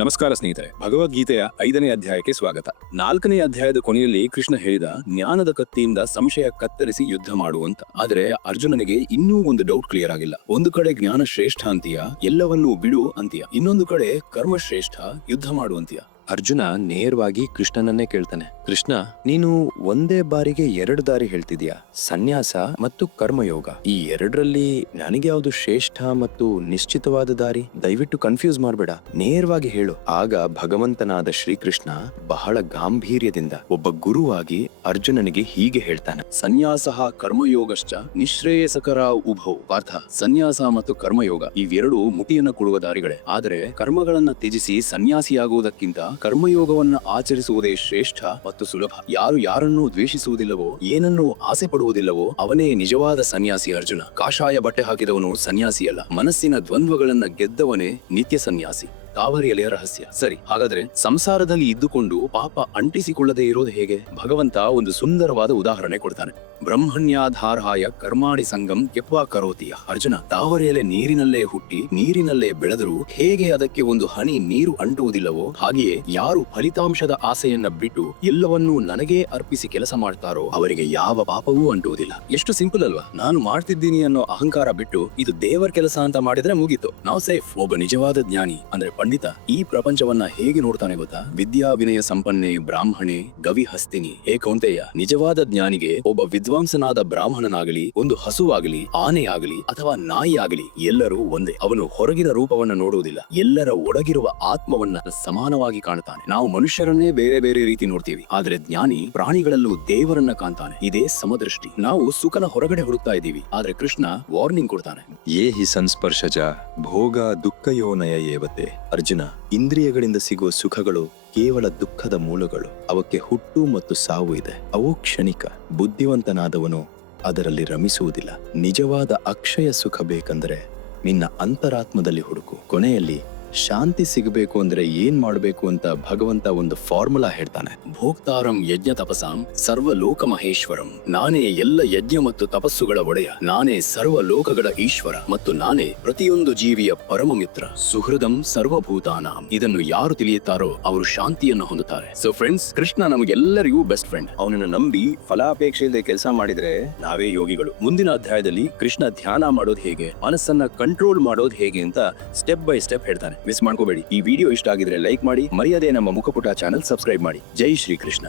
ನಮಸ್ಕಾರ ಸ್ನೇಹಿತರೆ, ಭಗವದ್ಗೀತೆಯ 5ನೇ ಅಧ್ಯಾಯಕ್ಕೆ ಸ್ವಾಗತ. 4ನೇ ಅಧ್ಯಾಯದ ಕೊನೆಯಲ್ಲಿ ಕೃಷ್ಣ ಹೇಳಿದ ಜ್ಞಾನದ ಕತ್ತಿಯಿಂದ ಸಂಶಯ ಕತ್ತರಿಸಿ ಯುದ್ಧ ಮಾಡುವಂತ. ಆದ್ರೆ ಅರ್ಜುನನಿಗೆ ಇನ್ನೂ ಒಂದು ಡೌಟ್ ಕ್ಲಿಯರ್ ಆಗಿಲ್ಲ. ಒಂದು ಕಡೆ ಜ್ಞಾನ ಶ್ರೇಷ್ಠ ಅಂತೀಯ, ಎಲ್ಲವನ್ನೂ ಬಿಡು ಅಂತೀಯ. ಇನ್ನೊಂದು ಕಡೆ ಕರ್ಮ ಶ್ರೇಷ್ಠ, ಯುದ್ಧ ಮಾಡುವಂತೀಯ. ಅರ್ಜುನ ನೇರವಾಗಿ ಕೃಷ್ಣನನ್ನೇ ಕೇಳ್ತಾನೆ. ಕೃಷ್ಣ, ನೀನು ಒಂದೇ ಬಾರಿಗೆ 2 ದಾರಿ ಹೇಳ್ತಿದ್ಯಾ, ಸನ್ಯಾಸ ಮತ್ತು ಕರ್ಮಯೋಗ. ಈ ಎರಡರಲ್ಲಿ ನನಗೆ ಯಾವುದು ಶ್ರೇಷ್ಠ ಮತ್ತು ನಿಶ್ಚಿತವಾದ ದಾರಿ? ದಯವಿಟ್ಟು ಕನ್ಫ್ಯೂಸ್ ಮಾಡ್ಬೇಡ, ನೇರವಾಗಿ ಹೇಳು. ಆಗ ಭಗವಂತನಾದ ಶ್ರೀಕೃಷ್ಣ ಬಹಳ ಗಾಂಭೀರ್ಯದಿಂದ ಒಬ್ಬ ಗುರುವಾಗಿ ಅರ್ಜುನನಿಗೆ ಹೀಗೆ ಹೇಳ್ತಾನೆ. ಸನ್ಯಾಸಃ ಕರ್ಮಯೋಗಶ್ಚ ನಿಶ್ರೇಯಸಕರ ಉಭೌ. ಪಾರ್ಥ, ಸನ್ಯಾಸ ಮತ್ತು ಕರ್ಮಯೋಗ ಇವೆರಡು ಮುಟಿಯನ್ನ ಕೊಡುವ ದಾರಿಗಳೇ. ಆದರೆ ಕರ್ಮಗಳನ್ನ ತ್ಯಜಿಸಿ ಸನ್ಯಾಸಿಯಾಗುವುದಕ್ಕಿಂತ ಕರ್ಮಯೋಗವನ್ನ ಆಚರಿಸುವುದೇ ಶ್ರೇಷ್ಠ ಮತ್ತು ಸುಲಭ. ಯಾರು ಯಾರನ್ನೂ ದ್ವೇಷಿಸುವುದಿಲ್ಲವೋ, ಏನನ್ನೂ ಆಸೆ ಪಡುವುದಿಲ್ಲವೋ ಅವನೇ ನಿಜವಾದ ಸನ್ಯಾಸಿ. ಅರ್ಜುನ, ಕಾಷಾಯ ಬಟ್ಟೆ ಹಾಕಿದವನು ಸನ್ಯಾಸಿಯಲ್ಲ, ಮನಸ್ಸಿನ ದ್ವಂದ್ವಗಳನ್ನ ಗೆದ್ದವನೇ ನಿತ್ಯ ಸನ್ಯಾಸಿ. ತಾವರೆಯಲೆಯ ರಹಸ್ಯ. ಸರಿ, ಹಾಗಾದ್ರೆ ಸಂಸಾರದಲ್ಲಿ ಇದ್ದುಕೊಂಡು ಪಾಪ ಅಂಟಿಸಿಕೊಳ್ಳದೆ ಇರೋದು ಹೇಗೆ? ಭಗವಂತ ಒಂದು ಸುಂದರವಾದ ಉದಾಹರಣೆ ಕೊಡ್ತಾನೆ. ಬ್ರಹ್ಮಣ್ಯಾಧಾರಾಯ ಕರ್ಮಾಣಿ ಸಂಗಂ ಯಪ್ವಾ ಕರೋತಿಯ. ಅರ್ಜುನ, ತಾವರೆಯಲೆ ನೀರಿನಲ್ಲೇ ಹುಟ್ಟಿ ನೀರಿನಲ್ಲೇ ಬೆಳೆದರೂ ಹೇಗೆ ಅದಕ್ಕೆ ಒಂದು ಹನಿ ನೀರು ಅಂಟುವುದಿಲ್ಲವೋ, ಹಾಗೆಯೇ ಯಾರು ಫಲಿತಾಂಶದ ಆಸೆಯನ್ನ ಬಿಟ್ಟು ಎಲ್ಲವನ್ನೂ ನನಗೇ ಅರ್ಪಿಸಿ ಕೆಲಸ ಮಾಡ್ತಾರೋ ಅವರಿಗೆ ಯಾವ ಪಾಪವೂ ಅಂಟುವುದಿಲ್ಲ. ಎಷ್ಟು ಸಿಂಪಲ್ ಅಲ್ವಾ? ನಾನು ಮಾಡ್ತಿದ್ದೀನಿ ಅನ್ನೋ ಅಹಂಕಾರ ಬಿಟ್ಟು ಇದು ದೇವರ ಕೆಲಸ ಅಂತ ಮಾಡಿದ್ರೆ ಮುಗೀತು, ನಾವು ಸೇಫ್. ಒಬ್ಬ ನಿಜವಾದ ಜ್ಞಾನಿ ಅಂದ್ರೆ ಪಂಡಿತ ಈ ಪ್ರಪಂಚವನ್ನ ಹೇಗೆ ನೋಡ್ತಾನೆ ಗೊತ್ತಾ? ವಿದ್ಯಾ ವಿನಯ ಸಂಪನ್ನೆ ಬ್ರಾಹ್ಮಣೆ ಗವಿ ಹಸ್ತಿನಿ. ಹೇ ಕೌಂತೆಯ, ನಿಜವಾದ ಜ್ಞಾನಿಗೆ ಒಬ್ಬ ವಿದ್ವಾಂಸನಾದ ಬ್ರಾಹ್ಮಣನಾಗಲಿ, ಒಂದು ಹಸುವಾಗಲಿ, ಆನೆಯಾಗಲಿ ಅಥವಾ ನಾಯಿಯಾಗಲಿ ಎಲ್ಲರೂ ಒಂದೇ. ಅವನು ಹೊರಗಿನ ರೂಪವನ್ನ ನೋಡುವುದಿಲ್ಲ, ಎಲ್ಲರ ಒಳಗಿರುವ ಆತ್ಮವನ್ನ ಸಮಾನವಾಗಿ ಕಾಣುತ್ತಾನೆ. ನಾವು ಮನುಷ್ಯರನ್ನೇ ಬೇರೆ ಬೇರೆ ರೀತಿ ನೋಡ್ತೀವಿ, ಆದ್ರೆ ಜ್ಞಾನಿ ಪ್ರಾಣಿಗಳಲ್ಲೂ ದೇವರನ್ನ ಕಾಣ್ತಾನೆ. ಇದೇ ಸಮದೃಷ್ಟಿ. ನಾವು ಸುಖನ ಹೊರಗಡೆ ಹುಡುಕ್ತಾ ಇದ್ದೀವಿ, ಆದ್ರೆ ಕೃಷ್ಣ ವಾರ್ನಿಂಗ್ ಕೊಡ್ತಾನೆ. ಯೇ ಹಿ ಸಂಸ್ಪರ್ಶಜ ಭೋಗ ದುಃಖಯೋನಯ ಏವತೆ. ಅರ್ಜುನ, ಇಂದ್ರಿಯಗಳಿಂದ ಸಿಗುವ ಸುಖಗಳು ಕೇವಲ ದುಃಖದ ಮೂಲಗಳು. ಅವಕ್ಕೆ ಹುಟ್ಟು ಮತ್ತು ಸಾವು ಇದೆ, ಅವು ಕ್ಷಣಿಕ. ಬುದ್ಧಿವಂತನಾದವನು ಅದರಲ್ಲಿ ರಮಿಸುವುದಿಲ್ಲ. ನಿಜವಾದ ಅಕ್ಷಯ ಸುಖ ಬೇಕಂದ್ರೆ ನಿನ್ನ ಅಂತರಾತ್ಮದಲ್ಲಿ ಹುಡುಕು. ಕೊನೆಯಲ್ಲಿ ಶಾಂತಿ ಸಿಗಬೇಕು ಅಂದ್ರೆ ಏನ್ ಮಾಡ್ಬೇಕು ಅಂತ ಭಗವಂತ ಒಂದು ಫಾರ್ಮುಲಾ ಹೇಳ್ತಾನೆ. ಭೋಕ್ತಾರಂ ಯಜ್ಞ ತಪಸಾಂ ಸರ್ವ ಲೋಕ ಮಹೇಶ್ವರಂ. ನಾನೇ ಎಲ್ಲ ಯಜ್ಞ ಮತ್ತು ತಪಸ್ಸುಗಳ ಒಡೆಯ, ನಾನೇ ಸರ್ವ ಲೋಕಗಳ ಈಶ್ವರ ಮತ್ತು ನಾನೇ ಪ್ರತಿಯೊಂದು ಜೀವಿಯ ಪರಮ ಮಿತ್ರ. ಸುಹೃದಂ ಸರ್ವಭೂತಾನಾಂ. ಇದನ್ನು ಯಾರು ತಿಳಿಯುತ್ತಾರೋ ಅವರು ಶಾಂತಿಯನ್ನು ಹೊಂದುತ್ತಾರೆ. ಸೊ ಫ್ರೆಂಡ್ಸ್, ಕೃಷ್ಣ ನಮಗೆಲ್ಲರಿಗೂ ಬೆಸ್ಟ್ ಫ್ರೆಂಡ್. ಅವನನ್ನು ನಂಬಿ ಫಲಾಪೇಕ್ಷೆ ಇಲ್ಲದೆ ಕೆಲಸ ಮಾಡಿದ್ರೆ ನಾವೇ ಯೋಗಿಗಳು. ಮುಂದಿನ ಅಧ್ಯಾಯದಲ್ಲಿ ಕೃಷ್ಣ ಧ್ಯಾನ ಮಾಡೋದು ಹೇಗೆ, ಮನಸ್ಸನ್ನ ಕಂಟ್ರೋಲ್ ಮಾಡೋದು ಹೇಗೆ ಅಂತ ಸ್ಟೆಪ್ ಬೈ ಸ್ಟೆಪ್ ಹೇಳ್ತಾನೆ. ಮಿಸ್ ಮಾಡ್ಕೋಬೇಡಿ. ಈ ವಿಡಿಯೋ ಇಷ್ಟ ಆಗಿದ್ರೆ ಲೈಕ್ ಮಾಡಿ, ಮರೆಯದೆ ನಮ್ಮ ಮುಖಪುಟ ಚಾನೆಲ್ ಸಬ್ಸ್ಕ್ರೈಬ್ ಮಾಡಿ. ಜೈ ಶ್ರೀ ಕೃಷ್ಣ.